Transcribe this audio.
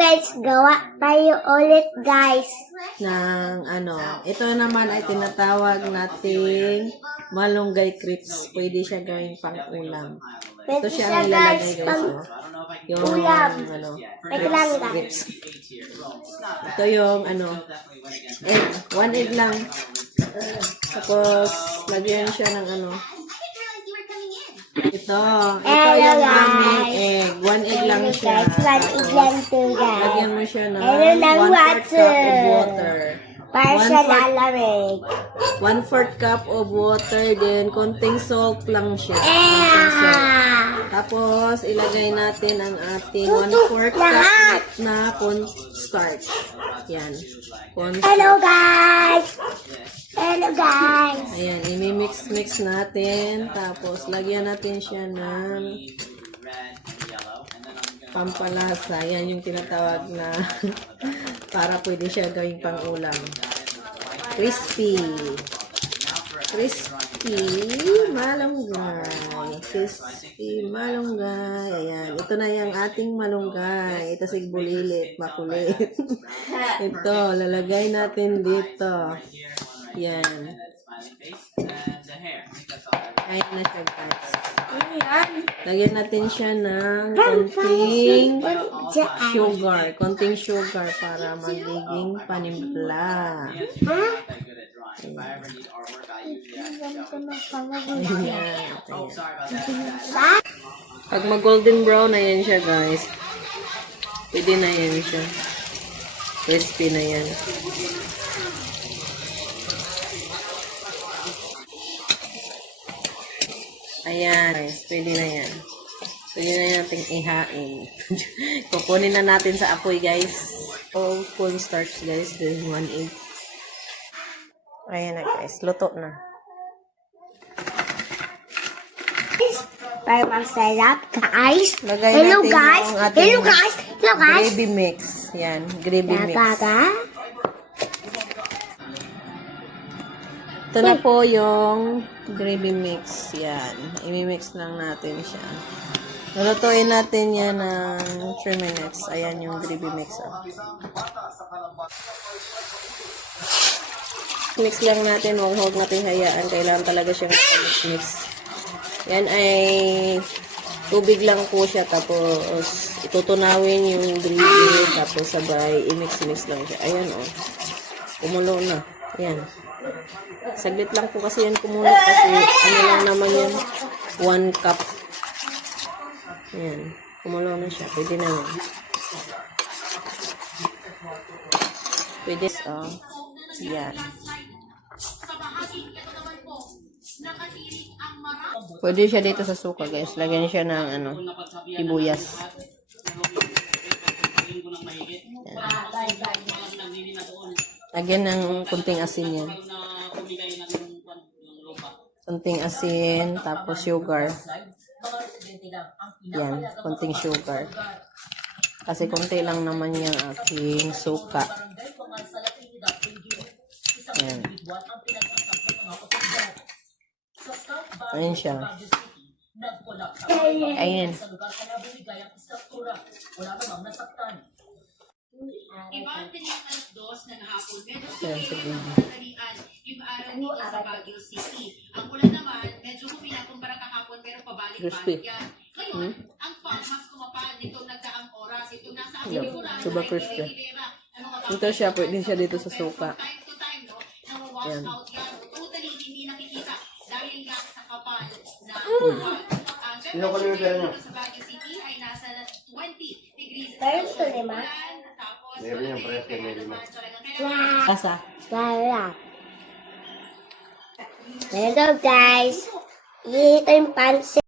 guys, gawa tayo ulit guys. Ng ito naman ay tinatawag nating malunggay crips. Pwede siya gawing pang-ulam. Ito siya ang ilalagay guys. Yung ulam. Wait lang crips. Ito yung egg. 1 egg lang. Tapos, lagyan siya ng Ito yung aming egg. 1 egg lang siya. Guys, 1 egg lang to guys. Lagyan mo siya ng ng 1/4 cup of water. Para siya lalamig. 1/4 cup of water, then konting salt lang siya. Konting salt. Tapos, ilagay natin ang ating 1/4 cup na cornstarch. Yan. Cornstarch. Hello guys! Hello guys! Ayan, imimix-mix natin. Tapos, lagyan natin siya ng pampalasa. Yan yung tinatawag na para pwede siya gawing pang-ulam. Crispy. Crispy malunggay. Crispy malunggay. Ayan. Ito na yung ating malunggay. Ito si bulilit. Makulit. Ito. Lalagay natin dito. Yan. Ayan na siya guys. Lagyan natin siya ng konting sugar. Konting sugar para magiging panimpla. Ayan. Pag mag-golden brown na yan siya guys. Pwede na yan siya. Crispy na yan. Ayan guys. Pwede na yan. Pwede na natin ihain. Kukunin na natin sa apoy guys. Cornstarch guys. There's 1 egg. Ayan na guys. Luto na. Para masarap guys. Lagay Hello natin guys! yung ating Hello guys! Hello guys! gravy mix. Yan. Gravy mix. Ito na po yung gravy mix. Yan. I-mix lang natin siya. Lulutuin natin yan ng 3 minutes. Ayan yung gravy mix. Mix lang natin. Huwag natin hayaan. Kailangan talaga siyang mix. Yan ay tubig lang po siya. Tapos itutunawin yung gravy. Tapos sabay i-mix lang siya. Ayan o. Kumulo na. Yan. Saglit lang po kasi yan kumulo. Kasi lang naman yan. 1 cup. Yan. Kumulo na siya. Pwede na yan. Pwede. Yan. Pwede siya dito sa suka, guys. Lagyan siya ng sibuyas. Lagyan ng kunting asin yan. Kunting asin, tapos sugar. Yan, kunting sugar. Kasi kunti lang naman yung aking suka. Yan. Ayan siya. Ayan. Ibantinig alas 2 ng hapon. Medyo Ayan, madalian yung araw dito sa Baguio City. Ang ulan naman, medyo humina kumpara kahapon pero pabalik-balik yan. Ngayon, ang fog mas kumapal nitong nagdaang oras. Itong nasa aking mura. Super crispy. Ito siya, pwede siya dito sa suka. Time to time, no? Nawawash out yan. Totally hindi nakikita dahil nga sa kapal na fog. Ang temperature dito sa Baguio City ay nasa 20 degrees Celsius. Meron yung press kay Mary Ma. Kasa. Sarap. Hello guys! Ito yung pansit.